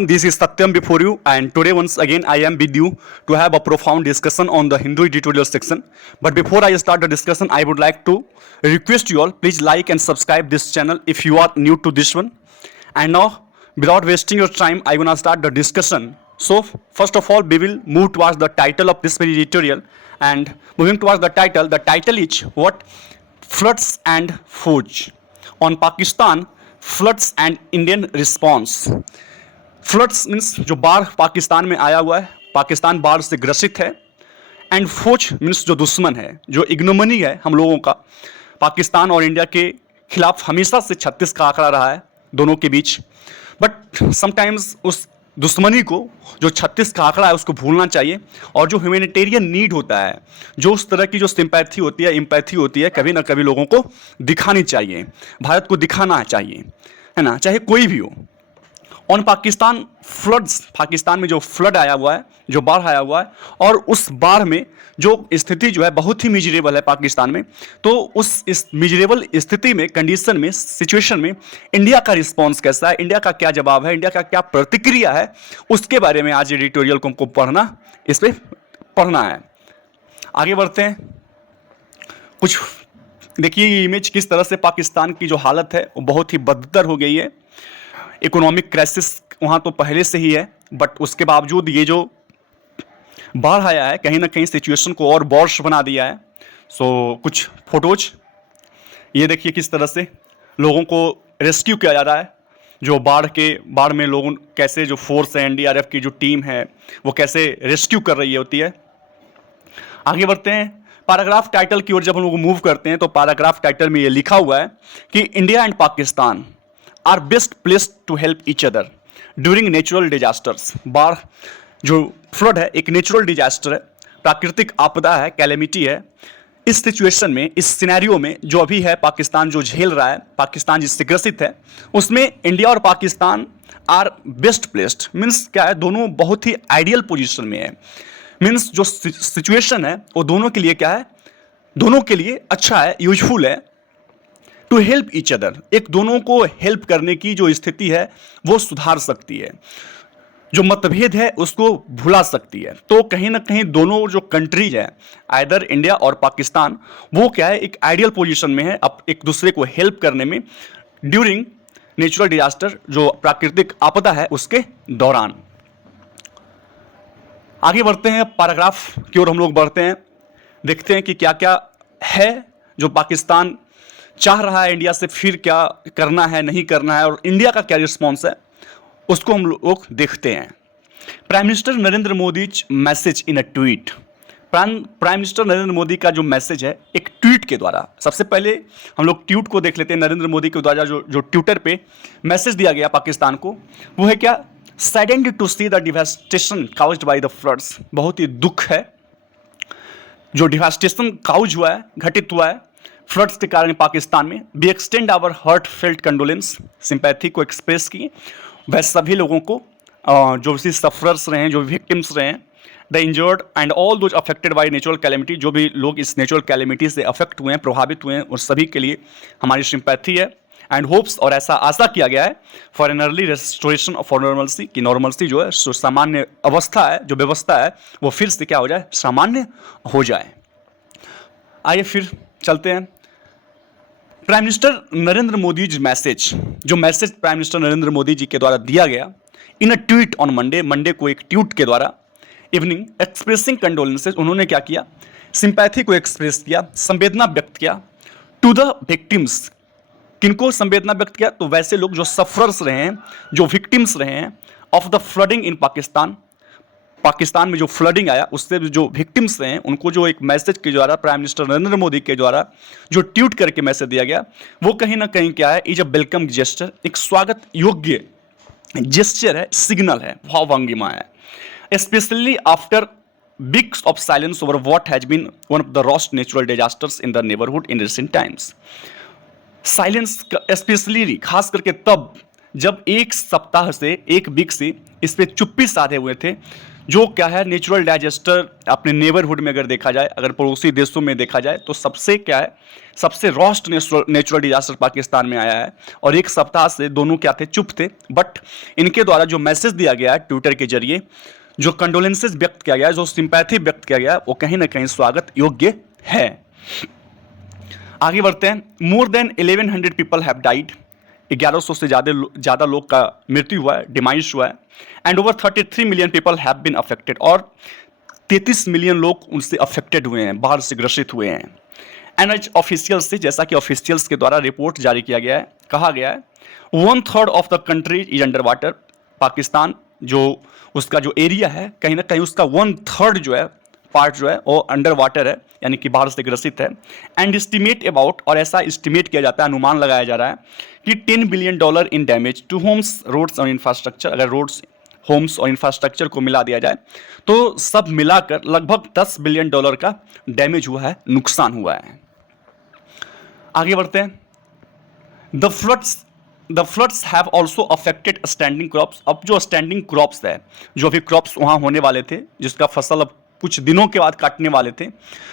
everyone, this is Satyam before you, and today once again I am with you to have a profound discussion on the Hindu editorial section. But before I start the discussion, I would like to request you all, please like and subscribe this channel if you are new to this one. And now, without wasting your time, I gonna start the discussion. So first of all, we will move towards the title of this editorial, and moving towards the title is what? Floods and Fauj on Pakistan, floods and Indian response. Floods means जो बाढ़ पाकिस्तान में आया हुआ है, पाकिस्तान बाढ़ से ग्रसित है. एंड फौज मीन्स जो दुश्मन है, जो इग्नोमनी है हम लोगों का, पाकिस्तान और इंडिया के खिलाफ हमेशा से 36 का आंकड़ा रहा है दोनों के बीच. बट समटाइम्स उस दुश्मनी को, जो 36 का आंकड़ा है, उसको भूलना चाहिए. और जो ह्यूमैनिटेरियन नीड होता है, जो उस तरह की जो सिंपैथी होती है, एम्पैथी होती है, कभी ना कभी लोगों को दिखानी चाहिए. भारत को दिखाना चाहिए, है ना, चाहे कोई भी हो. ऑन पाकिस्तान फ्लड्स, पाकिस्तान में जो फ्लड आया हुआ है, जो बाढ़ आया हुआ है, और उस बाढ़ में जो स्थिति जो है बहुत ही मिजरेबल है पाकिस्तान में. तो इस मिजरेबल स्थिति में, कंडीशन में, सिचुएशन में इंडिया का रिस्पॉन्स कैसा है, इंडिया का क्या जवाब है, इंडिया का क्या प्रतिक्रिया है, उसके बारे में आज एडिटोरियल को हमको पढ़ना, इस पर पढ़ना है. आगे बढ़ते हैं. कुछ देखिए ये इमेज किस तरह से पाकिस्तान की जो हालत है वो बहुत ही बदतर हो गई है. इकोनॉमिक क्राइसिस वहाँ तो पहले से ही है, बट उसके बावजूद ये जो बाढ़ आया है कहीं ना कहीं सिचुएशन को और वर्ष बना दिया है. सो कुछ फोटोज ये देखिए किस तरह से लोगों को रेस्क्यू किया जा रहा है. जो बाढ़ में लोगों कैसे, जो फोर्स है, एनडीआरएफ की जो टीम है, वो कैसे रेस्क्यू कर रही होती है. आगे बढ़ते हैं. पैराग्राफ टाइटल की ओर जब हम लोग मूव करते हैं तो पैराग्राफ टाइटल में ये लिखा हुआ है कि India and Pakistan are best placed to help each other during natural disasters. बाढ़ जो फ्लड है एक नेचुरल डिजास्टर है, प्राकृतिक आपदा है, कैलेमिटी है. इस सिचुएशन में, इस सिनेरियो में जो अभी है पाकिस्तान जो झेल रहा है, पाकिस्तान जिससे ग्रसित है, उसमें इंडिया और Pakistan are best placed. Means क्या है, दोनों बहुत ही आइडियल पोजीशन में है. मीन्स जो सिचुएशन है वो दोनों के लिए क्या है, दोनों के लिए अच्छा है, यूजफुल है. टू हेल्प ईच अदर, एक दोनों को हेल्प करने की जो स्थिति है वो सुधार सकती है, जो मतभेद है उसको भुला सकती है. तो कहीं ना कहीं दोनों जो कंट्रीज है, आइदर इंडिया और पाकिस्तान, वो क्या है, एक आइडियल पोजीशन में है अब एक दूसरे को हेल्प करने में ड्यूरिंग नेचुरल डिजास्टर, जो प्राकृतिक आपदा है उसके दौरान. आगे बढ़ते हैं, पैराग्राफ की ओर हम लोग बढ़ते हैं. देखते हैं कि क्या क्या है जो पाकिस्तान चाह रहा है इंडिया से, फिर क्या करना है, नहीं करना है, और इंडिया का क्या रिस्पॉन्स है, उसको हम लोग देखते हैं. Prime minister Narendra Modi message in a tweet. Prime minister Narendra Modi का जो मैसेज है एक ट्वीट के द्वारा. सबसे पहले हम लोग ट्वीट को देख लेते हैं. नरेंद्र मोदी के द्वारा जो ट्विटर पे मैसेज दिया गया पाकिस्तान को, वो है क्या? Saddened to see the devastation caused by the floods. बहुत ही दुख है जो डिवास्टेशन काउज हुआ है, घटित हुआ है फ्लड्स के कारण पाकिस्तान में. We extend our heartfelt condolence, sympathy को एक्सप्रेस की वह सभी लोगों को जो भी सफरर्स रहे हैं, जो विक्टिम्स रहे हैं, the injured and all those affected by natural calamity, जो भी लोग इस नेचुरल कैलेमिटी से अफेक्ट हुए हैं, प्रभावित हुए हैं, उन सभी के लिए हमारी सिंपैथी है. एंड होप्स, और ऐसा आशा किया गया है, for an early restoration of normalcy, कि नॉर्मलसी जो है, सामान्य अवस्था है, जो व्यवस्था है, वो फिर से क्या हो जाए, सामान्य हो जाए. आइए फिर चलते हैं. Prime minister Narendra Modi ji message, जो message prime minister Narendra Modi ji के द्वारा दिया गया in a tweet on Monday को एक ट्वीट के द्वारा, इवनिंग, एक्सप्रेसिंग कंडोलेंसेज. उन्होंने क्या किया, सिंपैथी को एक्सप्रेस किया, संवेदना व्यक्त किया टू द विक्टिम्स. किनको संवेदना व्यक्त किया? तो वैसे लोग जो सफरर्स रहे हैं, जो विक्टिम्स रहे हैं ऑफ द फ्लडिंग इन पाकिस्तान. पाकिस्तान में जो फ्लडिंग आया उससे जो विक्टिम्स रहे हैं उनको जो एक मैसेज के द्वारा प्राइम मिनिस्टर नरेंद्र मोदी के द्वारा जो ट्वीट करके मैसेज दिया गया, वो कहीं ना कहीं क्या है, इज अ वेलकम जेस्चर, एक स्वागत योग्य जेस्चर है, सिग्नल है, भावभंगिमा है. Specially after weeks of silence over what has been one of the worst natural disasters in the neighbourhood in recent times. Silence specially खास करके तब जब एक सप्ताह से, एक वीक से इस पे चुप्पी साधे हुए थे जो क्या है नेचुरल डिजास्टर अपने नेबरहुड में अगर देखा जाए, अगर पड़ोसी देशों में देखा जाए तो सबसे क्या है, सबसे रॉस्ट नेचुरल डिजास्टर पाकिस्तान में आया है। और एक सप्ताह से दोनों क्या थे, चुप थे। बट इनके द्वारा जो मैसेज दिया गया है ट्विटर के जरिए, जो कंडोलेंसेज व्यक्त किया गया है, जो सिंपैथी व्यक्त किया गया है, वो कहीं ना कहीं स्वागत योग्य है। आगे बढ़ते हैं। More than 1100 people have died, 1100 से ज़्यादा लोग का मृत्यु हुआ है, डिमाइश हुआ है। And over 33 million people have been affected, और 33 मिलियन लोग उनसे अफेक्टेड हुए हैं, बाढ़ से ग्रसित हुए हैं। एनएच ऑफिशियल्स से, जैसा कि ऑफिशियल्स के द्वारा रिपोर्ट जारी किया गया है, कहा गया है 1/3 of the country is under water. Pakistan जो उसका जो एरिया है, कहीं ना कहीं उसका 1/3 जो है पार्ट जो है वो अंडर वाटर है, यानी कि बाढ़ से ग्रसित है। एंड एस्टिमेट अबाउट, और ऐसा एस्टिमेट किया जाता है, अनुमान लगाया जा रहा है कि $10 billion in damage to homes, roads और इंफ्रास्ट्रक्चर। अगर रोड्स, होम्स और इंफ्रास्ट्रक्चर को मिला दिया जाए तो सब मिलाकर लगभग $10 बिलियन का डैमेज हुआ है, नुकसान हुआ है। आगे बढ़ते हैं। The floods have also affected standing crops. अब जो स्टैंडिंग क्रॉप्स है, जो भी क्रॉप्स वहाँ होने वाले थे, जिसका फसल अब कुछ दिनों के बाद काटने वाले थे,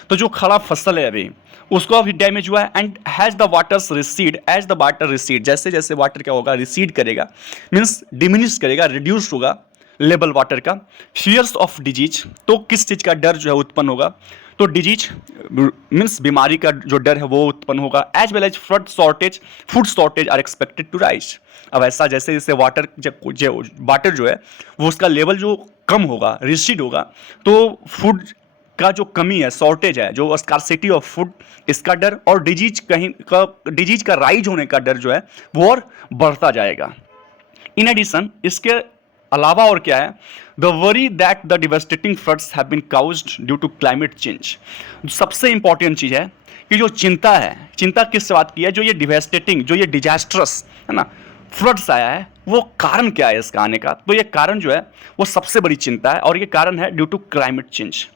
तो जो खड़ा फसल है अभी, उसको अभी डैमेज हुआ है। And has the waters recede, as the water recede, जैसे जैसे वाटर क्या होगा, रिसीड करेगा, मीन्स डिमिनिश करेगा, रिड्यूस होगा लेवल वाटर का। फियर्स ऑफ डिजीज, तो किस चीज़ का डर जो है उत्पन्न होगा, तो डिजीज मीन्स बीमारी का जो डर है वो उत्पन्न होगा। As well as flood shortage, food shortage are expected to rise. अब ऐसा जैसे जैसे वाटर जो है वो उसका लेवल जो कम होगा, रिसीड होगा, तो फूड का जो कमी है, शॉर्टेज है, जो स्कार्सिटी ऑफ फूड, इसका डर, और डिजीज का राइज होने का डर जो है वो और बढ़ता जाएगा। इन एडिशन, इसके अलावा और क्या है, the worry that the devastating floods have been caused due to climate change. सबसे इंपॉर्टेंट चीज़ है कि जो चिंता है, चिंता किस बात की है, जो ये डिवास्टेटिंग, जो ये डिजास्ट्रस है ना फ्लड्स आया है, वो कारण क्या है इसका आने का, तो ये कारण जो है वो सबसे बड़ी चिंता है, और ये कारण है due to climate change.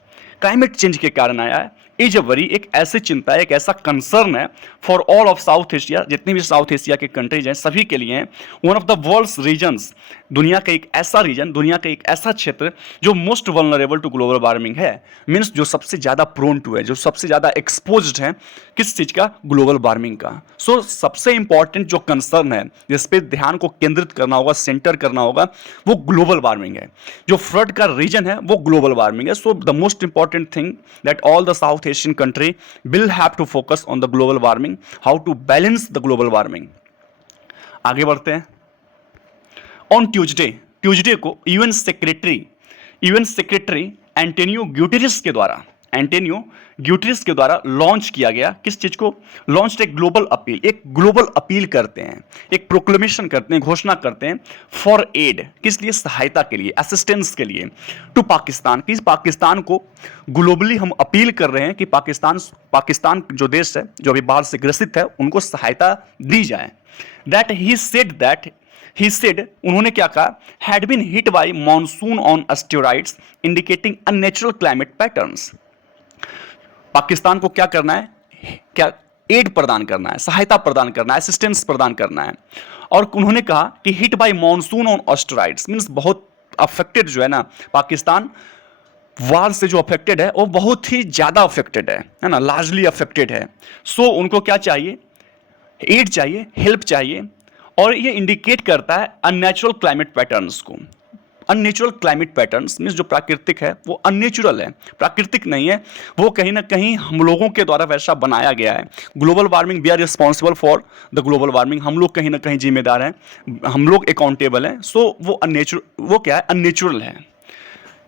Climate change के कारण आया है। इज अ वरी, एक ऐसी चिंता है, एक ऐसा कंसर्न है for all of south Asia, जितने भी साउथ एशिया के कंट्रीज हैं सभी के लिए। One of the world's regions, दुनिया का एक ऐसा रीजन, दुनिया का एक ऐसा क्षेत्र जो most vulnerable to global warming है, मीन्स जो सबसे ज़्यादा प्रोन टू है, जो सबसे ज़्यादा एक्सपोज्ड है किस चीज़ का, ग्लोबल वार्मिंग का। सो सबसे इंपॉर्टेंट जो कंसर्न है, जिस पे ध्यान को केंद्रित करना होगा, सेंटर करना होगा, वो ग्लोबल वार्मिंग है। जो फ्लड का रीजन है वो ग्लोबल वार्मिंग है। So the most important thing that all the south Asian country will have to focus on the global warming, how to balance the global warming। आगे बढ़ते हैं। On Tuesday को UN secretary Antonio Guterres के द्वारा launch किया गया, किस चीज को लॉन्च, एक ग्लोबल अपील करते हैं, एक प्रोक्लेमेशन करते हैं, घोषणा करते हैं फॉर एड, किस लिए, सहायता के लिए, असिस्टेंस के लिए, टू पाकिस्तान, कि पाकिस्तान को ग्लोबली हम अपील कर रहे हैं कि पाकिस्तान जो देश है, जो अभी बाढ़ से ग्रसित है, उनको सहायता दी जाए। ही सेड, उन्होंने क्या कहा, had been hit by monsoon on steroids indicating unnatural climate patterns. Pakistan को क्या करना है, क्या एड प्रदान करना है, सहायता प्रदान करना है, असिस्टेंस प्रदान करना है। और उन्होंने कहा कि hit by monsoon on asteroids, means बहुत अफेक्टेड जो है ना, पाकिस्तान वार से जो अफेक्टेड है वो बहुत ही ज्यादा अफेक्टेड है ना, लार्जली अफेक्टेड है। सो उनको क्या चाहिए, एड चाहिए, हेल्प चाहिए। और ये इंडिकेट करता है अननेचुरल क्लाइमेट पैटर्न्स को। अननेचुरल क्लाइमेट पैटर्न्स मीन्स जो प्राकृतिक है वो अननेचुरल है, प्राकृतिक नहीं है, वो कहीं ना कहीं हम लोगों के द्वारा वैसा बनाया गया है। Global warming, we are responsible for the global warming, हम लोग कहीं ना कहीं जिम्मेदार हैं, हम लोग अकाउंटेबल हैं। सो वो वो क्या है, अननेचुरल है।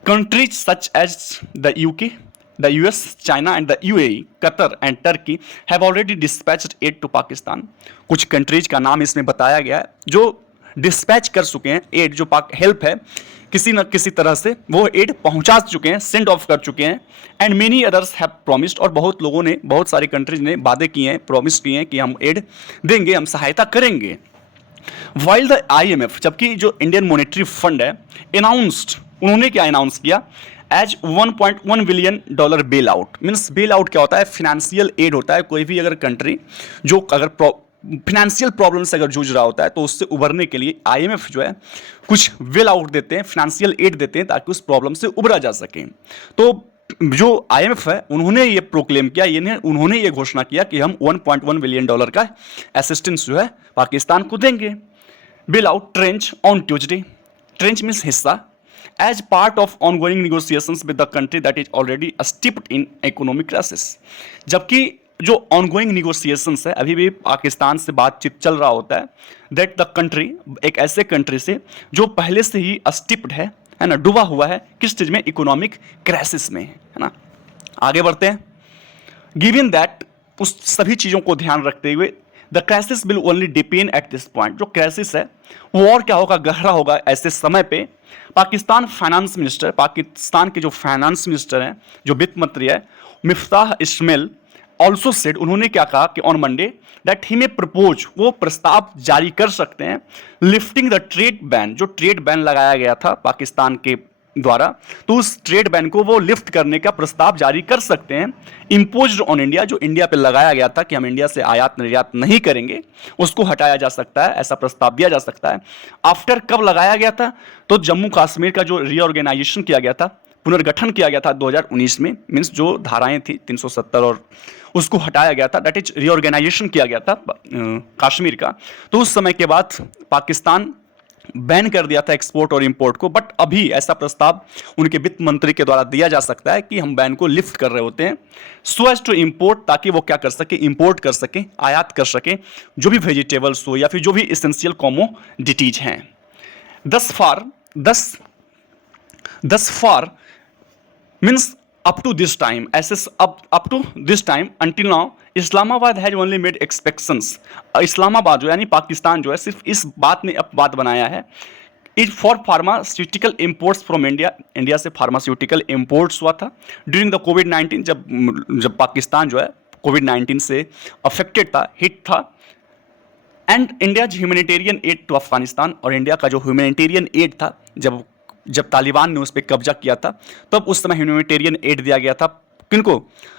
Countries such as the UK, the US, China and the UAE, Qatar and Turkey have already dispatched aid to Pakistan। कुछ कंट्रीज का नाम इसमें बताया गया है जो डिस्पैच कर चुके हैं एड, जो हेल्प है किसी न किसी तरह से वो एड पहुंचा चुके हैं, सेंड ऑफ कर चुके हैं। And many others have promised, और बहुत लोगों ने, बहुत सारी कंट्रीज ने वादे किए हैं, प्रॉमिस किए हैं कि हम एड देंगे, हम सहायता करेंगे। वाइल द IMF, जबकि जो इंडियन मॉनेटरी फंड है, अनाउंस्ड, उन्होंने क्या अनाउंस किया, as $1.1 billion bail out. Means bail out क्या होता है, फिनेंशियल एड होता है। कोई भी अगर कंट्री जो अगर फिनेंशियल प्रॉब्लम से अगर जूझ रहा होता है तो उससे उभरने के लिए आईएमएफ जो है कुछ वेल आउट देते हैं, फिनेंशियल एड देते हैं ताकि उस प्रॉब्लम से उभरा जा सके। तो जो आईएमएफ है उन्होंने ये प्रोक्लेम किया, उन्होंने ये घोषणा किया कि हम 1.1 बिलियन डॉलर का असिस्टेंस जो है पाकिस्तान को देंगे। Bill out trench on Tuesday, trench means हिस्सा, as part of ongoing negotiations with the country that is already steeped in economic crisis। जबकि जो ongoing negotiations है, अभी भी पाकिस्तान से बातचीत चल रहा होता है, that the country, एक ऐसे कंट्री से जो पहले से ही steeped है ना, डूबा हुआ है किस चीज में, इकोनॉमिक क्राइसिस में, है ना। आगे बढ़ते हैं। गिवन दैट, उस सभी चीजों को ध्यान रखते हुए, the crisis will only depend at this point, जो क्राइसिस है वो और क्या होगा, गहरा होगा ऐसे समय पे। पाकिस्तान फाइनेंस मिनिस्टर, पाकिस्तान के जो फाइनेंस मिनिस्टर हैं, जो वित्त मंत्री है, मिफ्ताह इस्माइल ऑल्सो सेड, उन्होंने क्या कहा कि ऑन मंडे दैट ही में प्रपोज, वो प्रस्ताव जारी कर सकते हैं, लिफ्टिंग द ट्रेड बैन, जो ट्रेड बैन लगाया गया था पाकिस्तान के द्वारा, तो उस ट्रेड बैन को वो लिफ्ट करने का प्रस्ताव जारी कर सकते हैं। इम्पोज्ड ऑन इंडिया, जो इंडिया पे लगाया गया था कि हम इंडिया से आयात निर्यात नहीं करेंगे, उसको हटाया जा सकता है, ऐसा प्रस्ताव दिया जा सकता है। आफ्टर कब लगाया गया था, तो जम्मू कश्मीर का जो रीऑर्गेनाइजेशन किया गया था, पुनर्गठन किया गया था 2019 में, मीन्स जो धाराएं थी 370 और उसको हटाया गया था, दैट इज रीऑर्गेनाइजेशन किया गया था कश्मीर का। तो उस समय के बाद पाकिस्तान बैन कर दिया था एक्सपोर्ट और इंपोर्ट को, बट अभी ऐसा प्रस्ताव उनके वित्त मंत्री के द्वारा दिया जा सकता है कि हम बैन को लिफ्ट कर रहे होते हैं, सो एज टू इंपोर्ट, ताकि वो क्या कर सके, इंपोर्ट कर सके, आयात कर सके, जो भी वेजिटेबल्स हो या फिर जो भी इसेंशियल कॉमोडिटीज हैं। दस फार means up to this time, up to this time until now, Islamabad has only made expectations. Islamabad जो यानी पाकिस्तान जो है सिर्फ इस बात ने बात बनाया है, is for pharmaceutical imports from India, India से फार्मास्यूटिकल इम्पोर्ट्स हुआ था ड्यूरिंग द कोविड-19, जब पाकिस्तान जो है कोविड-19 से अफेक्टेड था, हिट था। And India humanitarian aid to Afghanistan, और इंडिया का जो ह्यूमैनिटेरियन एड था, जब तालिबान ने उस पर कब्जा किया था, तब उस समय ह्यूमैनिटेरियन एड दिया गया था किनको,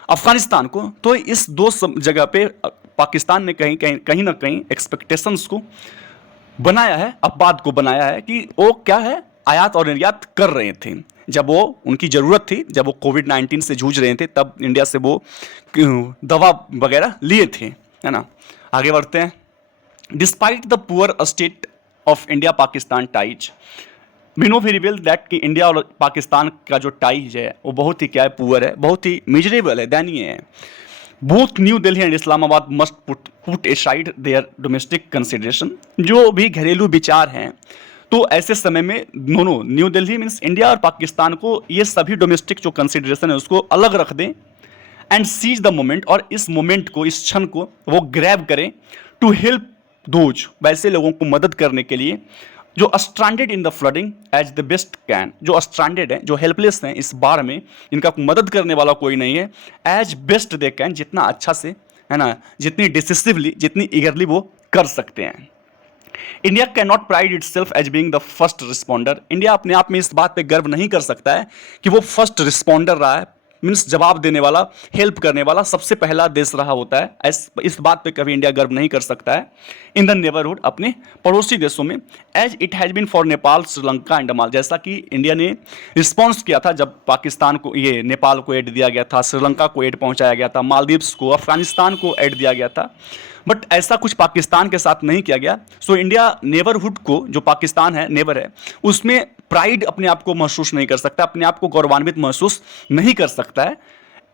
अफगानिस्तान को। तो इस दो जगह पे पाकिस्तान ने कहीं ना कहीं एक्सपेक्टेशंस को बनाया है, अपवाद को बनाया है कि वो क्या है, आयात और निर्यात कर रहे थे जब वो उनकी ज़रूरत थी, जब वो कोविड-19 से जूझ रहे थे, तब इंडिया से वो दवा वगैरह लिए थे, है ना। आगे बढ़ते हैं। Despite the poor state of India Pakistan ties, we know very well that कि इंडिया और पाकिस्तान का जो टाइज है वो बहुत ही क्या है, पुअर है, बहुत ही मिजरेबल है, दयनीय है। Both new Delhi and Islamabad must put aside there domestic consideration, जो भी घरेलू विचार हैं, तो ऐसे समय में दोनों, न्यू दिल्ली मीन्स इंडिया और पाकिस्तान को, ये सभी डोमेस्टिक जो कंसिडरेशन है उसको अलग रख दें, एंड सीज द मोमेंट, और इस मोमेंट को, इस क्षण को वो ग्रैब करें, टू हेल्प दोज, वैसे लोगों को मदद करने के लिए जो stranded in the flooding as the best can, जो स्ट्रैंडेड हैं, जो हेल्पलेस हैं इस बाढ़ में, इनका मदद करने वाला कोई नहीं है, एज बेस्ट दे कैन, जितना अच्छा से, है ना, जितनी डिसिसिवली, जितनी ईगरली वो कर सकते हैं। India can not pride itself as being the first responder, India अपने आप में इस बात पे गर्व नहीं कर सकता है कि वो फर्स्ट रिस्पॉन्डर रहा है, मीन्स जवाब देने वाला, हेल्प करने वाला सबसे पहला देश रहा होता है। इस बात पे कभी इंडिया गर्व नहीं कर सकता है। इन द नेबरहुड, अपने पड़ोसी देशों में, as it has been for Nepal, Sri Lanka and माल, जैसा कि इंडिया ने रिस्पॉन्स किया था जब पाकिस्तान को, ये नेपाल को एड दिया गया था, श्रीलंका को एड पहुंचाया गया था, मालदीव्स को, अफगानिस्तान को एड दिया गया था, बट ऐसा कुछ पाकिस्तान के साथ नहीं किया गया। सो इंडिया नेबरहुड को, जो पाकिस्तान है, नेबर है, उसमें प्राइड अपने आप को महसूस नहीं कर सकता, अपने आप को गौरवान्वित महसूस नहीं कर सकता है।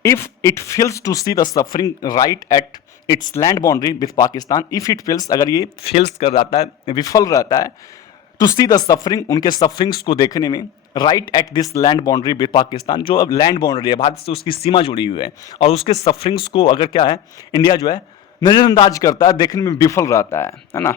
If it fails to see the suffering right at its land boundary with Pakistan, if it fails, अगर ये फेल्स कर जाता है, विफल रहता है, टू सी द सफरिंग, उनके सफरिंग्स को देखने में, right at this land boundary with Pakistan, जो अब लैंड बाउंड्री है, भारत से उसकी सीमा जुड़ी हुई है, और उसके सफरिंग्स को अगर क्या है, इंडिया जो है नजरअंदाज करता है, देखने में विफल रहता है ना।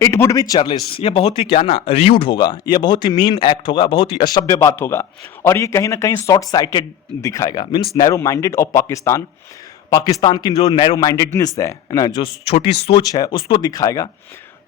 इट वुड बी चार्लिस, ये बहुत ही क्या ना, र्यूड होगा, ये बहुत ही मीन एक्ट होगा, बहुत ही असभ्य बात होगा, और ये कहीं ना कहीं शॉर्ट साइटेड दिखाएगा, means narrow minded of Pakistan, Pakistan की जो नैरो माइंडेडनेस है ना, जो छोटी सोच है, उसको दिखाएगा।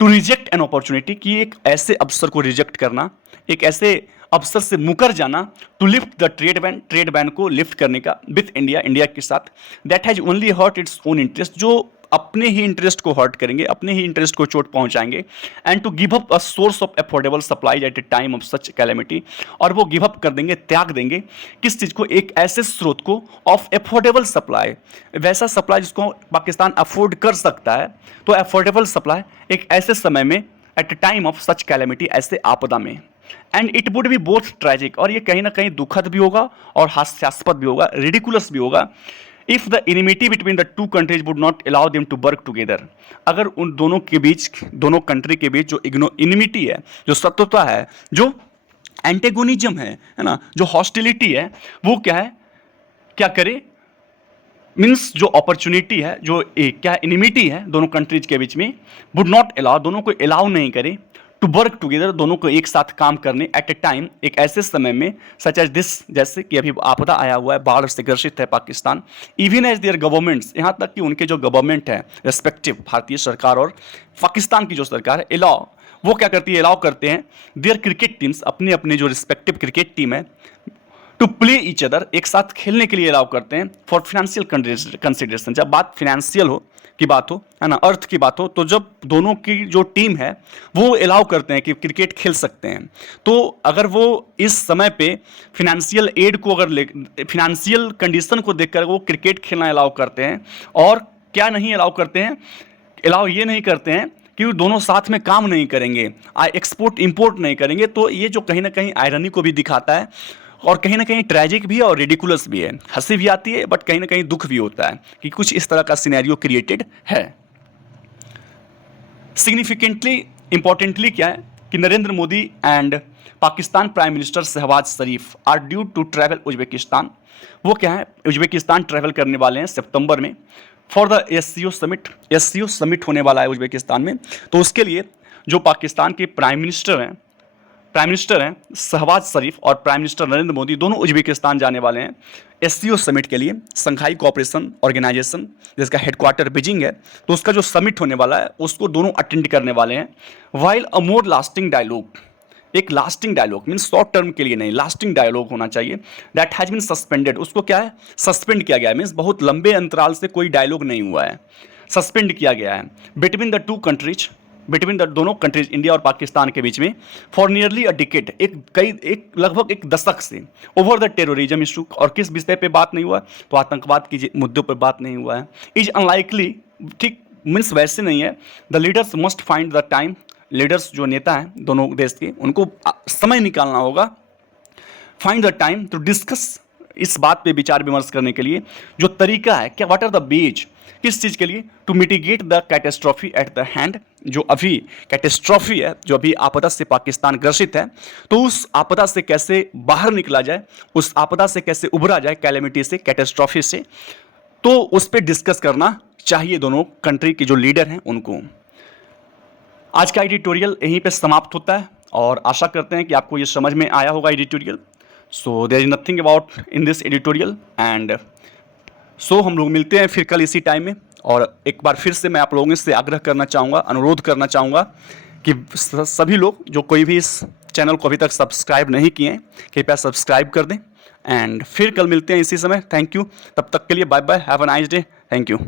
टू रिजेक्ट एन अपॉर्चुनिटी, कि एक ऐसे अवसर को रिजेक्ट करना, एक ऐसे अवसर से मुकर जाना, to lift the trade ban को लिफ्ट करने का विथ इंडिया, इंडिया के साथ, that has only hurt its own interest, जो अपने ही इंटरेस्ट को हर्ट करेंगे, अपने ही इंटरेस्ट को चोट पहुंचाएंगे, and to give up a source of affordable supply at a time of such calamity, और वो गिव अप कर देंगे, त्याग देंगे किस चीज़ को, एक ऐसे स्रोत को ऑफ अफोर्डेबल सप्लाई, वैसा सप्लाई जिसको पाकिस्तान अफोर्ड कर सकता है, तो अफोर्डेबल सप्लाई एक ऐसे समय में, at a time of such calamity, ऐसे आपदा में, and it would be both tragic, और ये कहीं ना कहीं दुखद भी होगा और हास्यास्पद भी होगा, रिडिकुलस भी होगा, if the enmity between the two countries would not allow them to work together, अगर उन दोनों के बीच, दोनों कंट्री के बीच जो इनिमिटी है, जो शत्रुता है, जो एंटेगोनिज्म है ना, जो हॉस्टिलिटी है, वो क्या है, क्या करे, मीन्स जो अपॉर्चुनिटी है, जो क्या इनिमिटी है दोनों कंट्रीज के बीच में, वुड नॉट अलाउ, दोनों को अलाउ नहीं करे टू वर्क टुगेदर, दोनों को एक साथ काम करने, एट ए टाइम, एक ऐसे समय में, सच एज दिस, जैसे कि अभी आपदा आया हुआ है, बाढ़ से ग्रसित है Pakistan, even as their governments, यहाँ तक कि उनके जो गवर्नमेंट है रेस्पेक्टिव, भारतीय सरकार और पाकिस्तान की जो सरकार है, अलाउ, वो क्या करती है, अलाउ करते हैं देयर क्रिकेट टीम्स, अपने अपने जो रिस्पेक्टिव क्रिकेट टीम है, टू प्ले ईच अदर, एक साथ खेलने के लिए अलाउ करते हैं, फॉर फाइनेंशियल कंसिडरेशन, जब बात फाइनेंशियल हो की बात हो, है ना, अर्थ की बात हो, तो जब दोनों की जो टीम है वो अलाउ करते हैं कि क्रिकेट खेल सकते हैं, तो अगर वो इस समय पे फाइनेंशियल एड को, अगर फाइनेंशियल कंडीशन को देखकर वो क्रिकेट खेलना अलाउ करते हैं, और क्या नहीं अलाउ करते हैं, अलाउ ये नहीं करते हैं कि वो दोनों साथ में काम नहीं करेंगे, एक्सपोर्ट इंपोर्ट नहीं करेंगे, तो ये जो कहीं ना कहीं आयरनी को भी दिखाता है, और कहीं ना कहीं ट्रैजिक भी है और रिडिकुलस भी है, हंसी भी आती है, बट कहीं ना कहीं दुख भी होता है कि कुछ इस तरह का सिनेरियो क्रिएटेड है। सिग्निफिकेंटली, इंपॉर्टेंटली क्या है कि Narendra Modi and Pakistan prime minister Shehbaz Sharif are due to travel Uzbekistan, वो क्या है, उज्बेकिस्तान ट्रैवल करने वाले हैं सितंबर में, for the SCO summit, SCO summit होने वाला है उज्बेकिस्तान में, तो उसके लिए जो पाकिस्तान के प्राइम मिनिस्टर हैं शहबाज शरीफ, और प्राइम मिनिस्टर नरेंद्र मोदी, दोनों उज्बेकिस्तान जाने वाले हैं एससीओ समिट के लिए, संघाई कोऑपरेशन ऑर्गेनाइजेशन जिसका हेडक्वार्टर बीजिंग है, तो उसका जो समिट होने वाला है उसको दोनों अटेंड करने वाले हैं, while a more lasting dialogue, एक lasting dialogue, means short term के लिए नहीं, लास्टिंग डायलॉग होना चाहिए, दैट हैज बीन सस्पेंडेड, उसको क्या है, सस्पेंड किया गया है, मीन्स बहुत लंबे अंतराल से कोई डायलॉग नहीं हुआ है, सस्पेंड किया गया है, between the two countries, between the दोनों कंट्रीज, इंडिया और पाकिस्तान के बीच में, फॉर नियरली अ डिकेड, एक लगभग एक दशक से, ओवर द टेररिज्म इशू, और किस विषय पे बात नहीं हुआ, तो आतंकवाद की मुद्दों पर बात नहीं हुआ है, इज अनलाइकली, ठीक, मीन्स वैसे नहीं है, the leaders must find the time, leaders जो नेता हैं दोनों देश के, उनको समय निकालना होगा, find the time to discuss, इस बात पे विचार विमर्श करने के लिए, जो तरीका है, क्या, व्हाट आर द वेज, किस चीज़ के लिए, to mitigate the catastrophe at the hand, जो अभी कैटेस्ट्रॉफी है, जो अभी आपदा से पाकिस्तान ग्रसित है, तो उस आपदा से कैसे बाहर निकला जाए, उस आपदा से कैसे उभरा जाए, कैलेमिटी से, कैटेस्ट्रॉफी से, तो उस पर डिस्कस करना चाहिए दोनों कंट्री के जो लीडर हैं उनको। आज का एडिटोरियल यहीं पे समाप्त होता है, और आशा करते हैं कि आपको ये समझ में आया होगा editorial. So there is nothing about in this editorial, and so हम लोग मिलते हैं फिर कल इसी टाइम में, और एक बार फिर से मैं आप लोगों से आग्रह करना चाहूँगा, अनुरोध करना चाहूँगा कि सभी लोग जो कोई भी इस चैनल को अभी तक सब्सक्राइब नहीं किए हैं, कृपया सब्सक्राइब कर दें, एंड फिर कल मिलते हैं इसी समय। थैंक यू, तब तक के लिए bye bye, have a nice day, thank you.